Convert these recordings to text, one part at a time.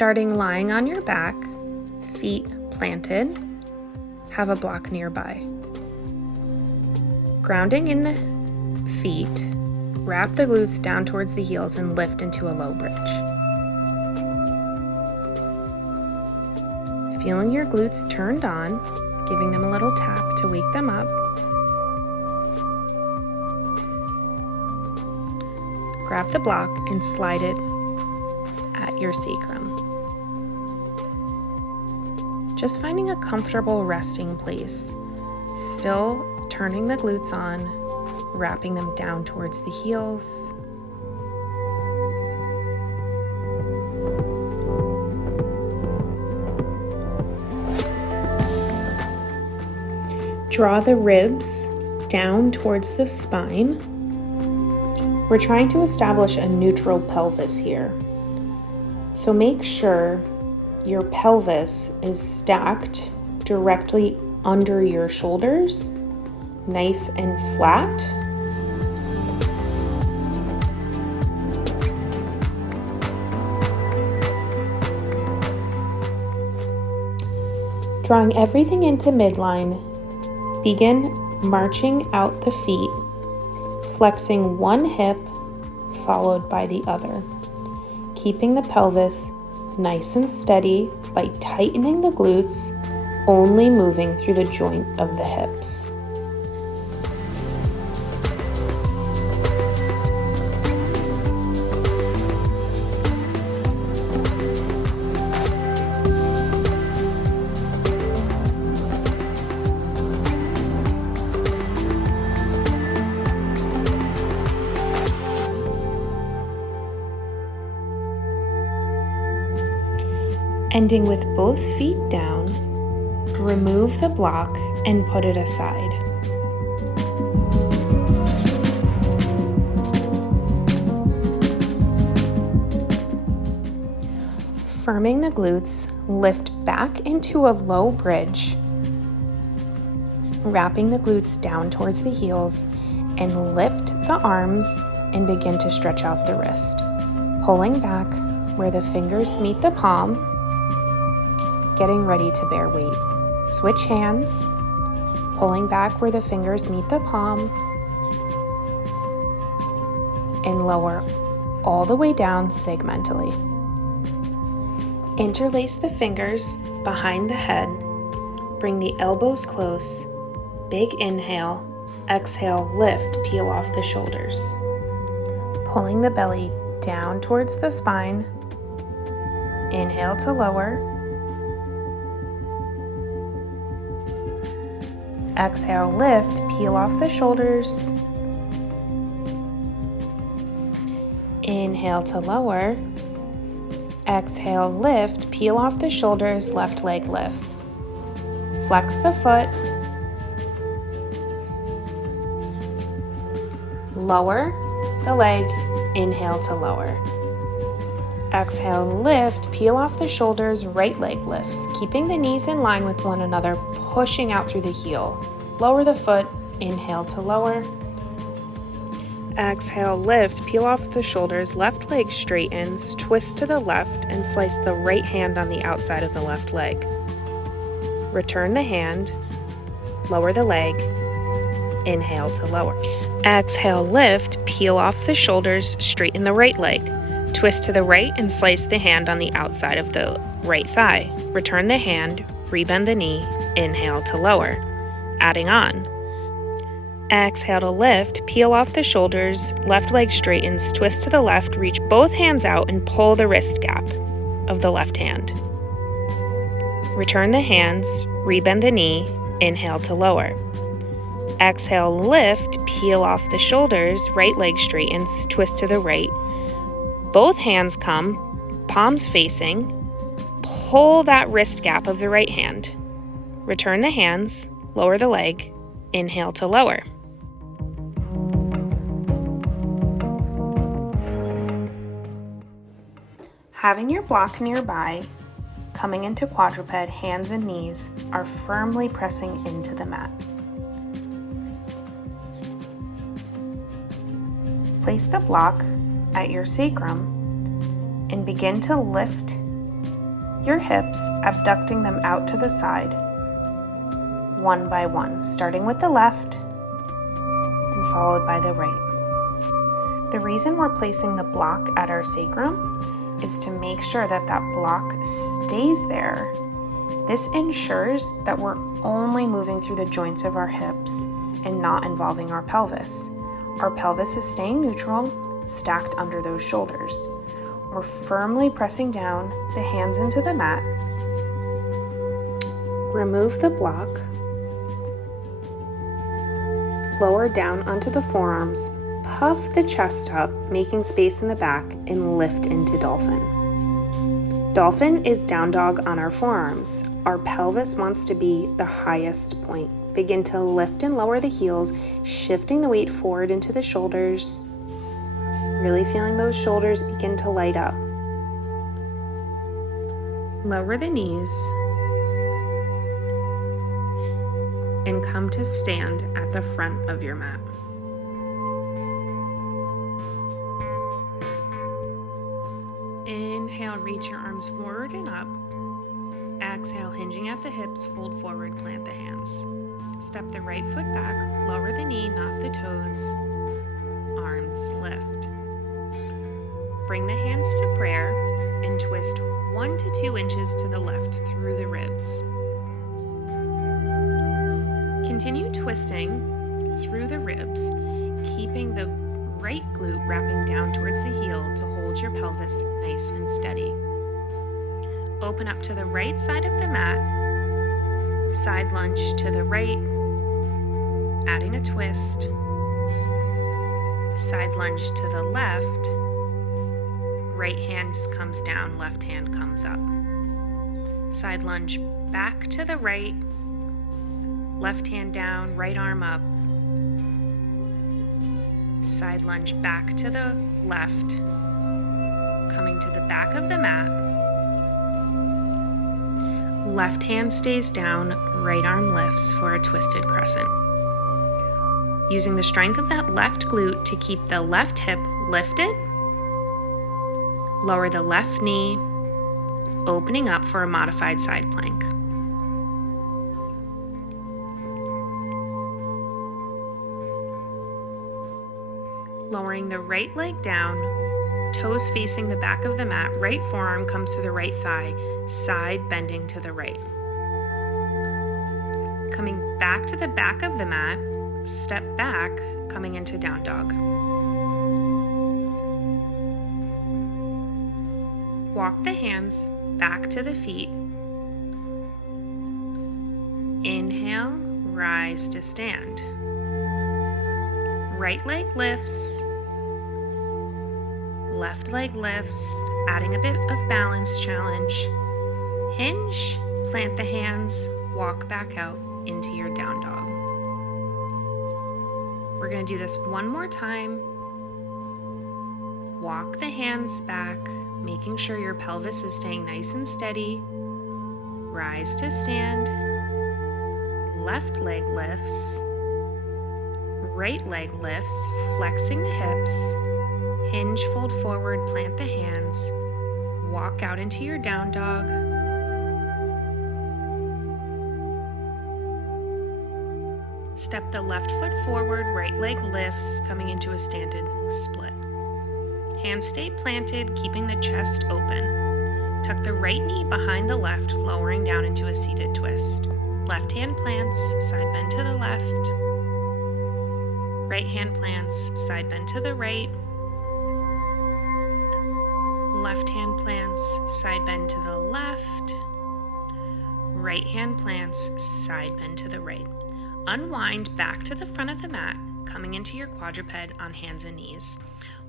Starting lying on your back, feet planted, have a block nearby. Grounding in the feet, wrap the glutes down towards the heels and lift into a low bridge. Feeling your glutes turned on, giving them a little tap to wake them up. Grab the block and slide it at your sacrum. Just finding a comfortable resting place, still turning the glutes on, wrapping them down towards the heels. Draw the ribs down towards the spine. We're trying to establish a neutral pelvis here. So make sure your pelvis is stacked directly under your shoulders, nice and flat. Drawing everything into midline, begin marching out the feet, flexing one hip followed by the other, keeping the pelvis nice and steady by tightening the glutes, only moving through the joint of the hips. Ending with both feet down, remove the block and put it aside. Firming the glutes, lift back into a low bridge, wrapping the glutes down towards the heels, and lift the arms and begin to stretch out the wrist. Pulling back where the fingers meet the palm, getting ready to bear weight. Switch hands, pulling back where the fingers meet the palm, and lower all the way down segmentally. Interlace the fingers behind the head, bring the elbows close, big inhale, exhale, lift, peel off the shoulders. Pulling the belly down towards the spine, inhale to lower, exhale, lift, peel off the shoulders. Inhale to lower. Exhale, lift, peel off the shoulders, left leg lifts. Flex the foot. Lower the leg, inhale to lower. Exhale, lift, peel off the shoulders, right leg lifts, keeping the knees in line with one another, pushing out through the heel. Lower the foot, inhale to lower. Exhale, lift, peel off the shoulders, left leg straightens, twist to the left, and slice the right hand on the outside of the left leg. Return the hand, lower the leg, inhale to lower. Exhale, lift, peel off the shoulders, straighten the right leg. Twist to the right and slice the hand on the outside of the right thigh. Return the hand, rebend the knee, inhale to lower. Adding on. Exhale to lift, peel off the shoulders, left leg straightens, twist to the left, reach both hands out and pull the wrist gap of the left hand. Return the hands, rebend the knee, inhale to lower. Exhale, lift, peel off the shoulders, right leg straightens, twist to the right. Both hands come, palms facing, pull that wrist gap of the right hand. Return the hands, lower the leg, inhale to lower. Having your block nearby, coming into quadruped, hands and knees are firmly pressing into the mat. Place the block at your sacrum and begin to lift your hips, abducting them out to the side, one by one, starting with the left and followed by the right. The reason we're placing the block at our sacrum is to make sure that that block stays there. This ensures that we're only moving through the joints of our hips and not involving our pelvis. Our pelvis is staying neutral, stacked under those shoulders. We're firmly pressing down, the hands into the mat. Remove the block. Lower down onto the forearms. Puff the chest up, making space in the back, and lift into dolphin. Dolphin is down dog on our forearms. Our pelvis wants to be the highest point. Begin to lift and lower the heels, shifting the weight forward into the shoulders. Really feeling those shoulders begin to light up. Lower the knees and come to stand at the front of your mat. Inhale, reach your arms forward and up. Exhale, hinging at the hips, fold forward, plant the hands. Step the right foot back, lower the knee, not the toes. Arms lift. Bring the hands to prayer and twist 1 to 2 inches to the left through the ribs. Continue twisting through the ribs, keeping the right glute wrapping down towards the heel to hold your pelvis nice and steady. Open up to the right side of the mat, side lunge to the right, adding a twist, side lunge to the left, right hand comes down, left hand comes up. Side lunge back to the right, left hand down, right arm up. Side lunge back to the left, coming to the back of the mat. Left hand stays down, right arm lifts for a twisted crescent. Using the strength of that left glute to keep the left hip lifted, lower the left knee, opening up for a modified side plank. Lowering the right leg down, toes facing the back of the mat, right forearm comes to the right thigh, side bending to the right. Coming back to the back of the mat, step back, coming into down dog. Walk the hands back to the feet. Inhale, rise to stand. Right leg lifts, left leg lifts, adding a bit of balance challenge. Hinge, plant the hands, walk back out into your down dog. We're going to do this one more time. Walk the hands back, making sure your pelvis is staying nice and steady. Rise to stand. Left leg lifts. Right leg lifts, flexing the hips. Hinge, fold forward, plant the hands. Walk out into your down dog. Step the left foot forward, right leg lifts, coming into a standing split. Hands stay planted, keeping the chest open. Tuck the right knee behind the left, lowering down into a seated twist. Left hand plants, side bend to the left. Right hand plants, side bend to the right. Left hand plants, side bend to the left. Right hand plants, side bend to the right. Unwind back to the front of the mat, coming into your quadruped on hands and knees.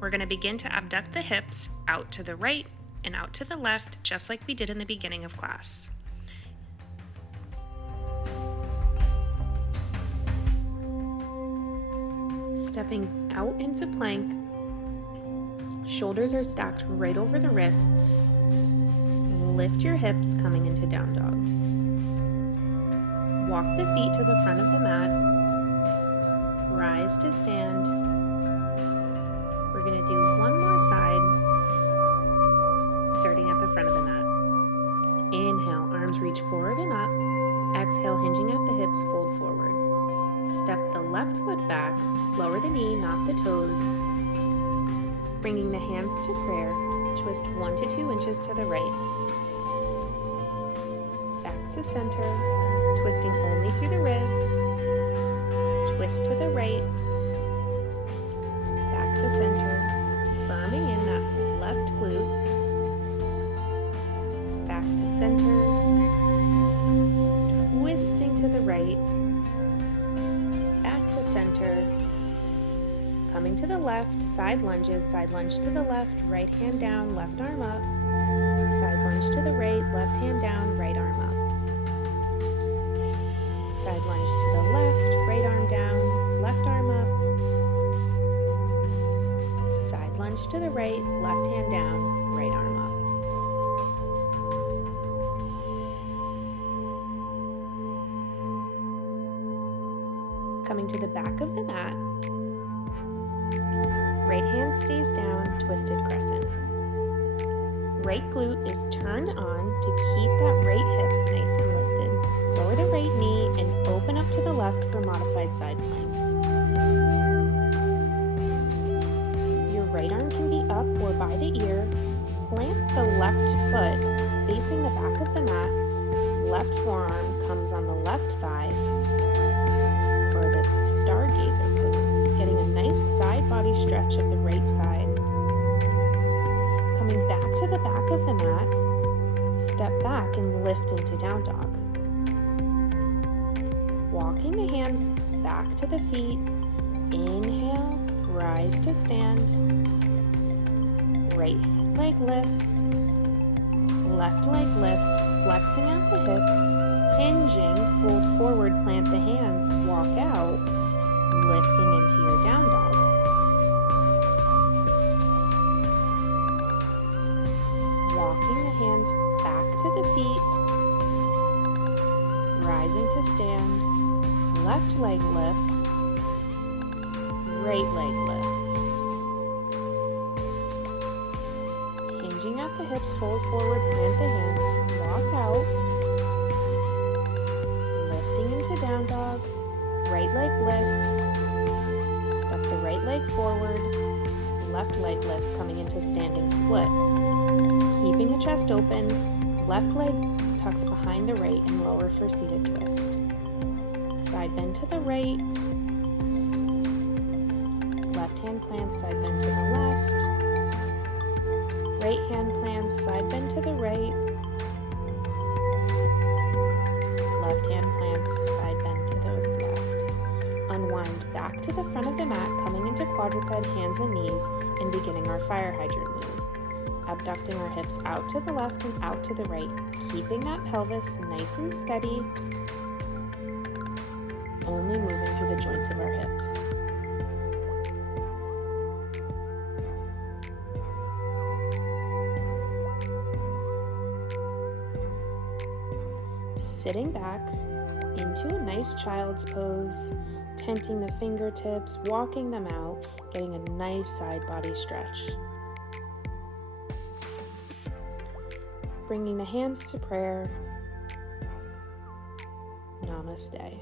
We're going to begin to abduct the hips out to the right and out to the left, just like we did in the beginning of class. Stepping out into plank, shoulders are stacked right over the wrists. Lift your hips, coming into down dog. Walk the feet to the front of the mat. Rise to stand. We're going to do one more side, starting at the front of the mat. arms reach forward and up. Exhale, hinging at the hips, fold forward. Step the left foot back, lower the knee, not the toes. Bringing the hands to prayer, twist 1 to 2 inches to the right. Back to center, twisting only through the ribs. Twist to the right. Back to center, firming in that left glute. Back to center, twisting to the right. Back to center. Coming to the left, side lunges, side lunge to the left, right hand down, left arm up. Side lunge to the right, left hand down, right arm up. Side lunge to the left, right arm down, left arm up. Side lunge to the right, left hand down, right arm up. Coming to the back of the mat. Right hand stays down, twisted crescent. Right glute is turned on to keep that right hip nice and lifted. Lower the right knee and open up to the left for modified side plank. Your right arm can be up or by the ear. Plant the left foot facing the back of the mat. Left forearm comes on the left thigh for this stargazer pose, getting a nice side body stretch of the right side. Coming back to the back of the mat, step back and lift into down dog. Walking the hands back to the feet, inhale, rise to stand. Right leg lifts, left leg lifts, flexing at the hips, hinging, fold forward, plant the hands, walk out, lifting into your down dog. Walking the hands back to the feet, rising to stand, left leg lifts, right leg lifts. Hinging at the hips, fold forward, plant the hands, walk out, lifting into down dog, right leg lifts, step the right leg forward, left leg lifts coming into standing split. Keeping the chest open, left leg tucks behind the right and lower for seated twist. Side bend to the right, left hand plants, side bend to the left, right hand plants, side bend to the right, left hand plants, side bend to the left. Unwind back to the front of the mat, coming into quadruped, hands and knees, and beginning our fire hydrant move. Abducting our hips out to the left and out to the right, keeping that pelvis nice and steady, only moving through the joints of our hips. Sitting back into a nice child's pose, tenting the fingertips, walking them out, getting a nice side body stretch. Bringing the hands to prayer. Namaste.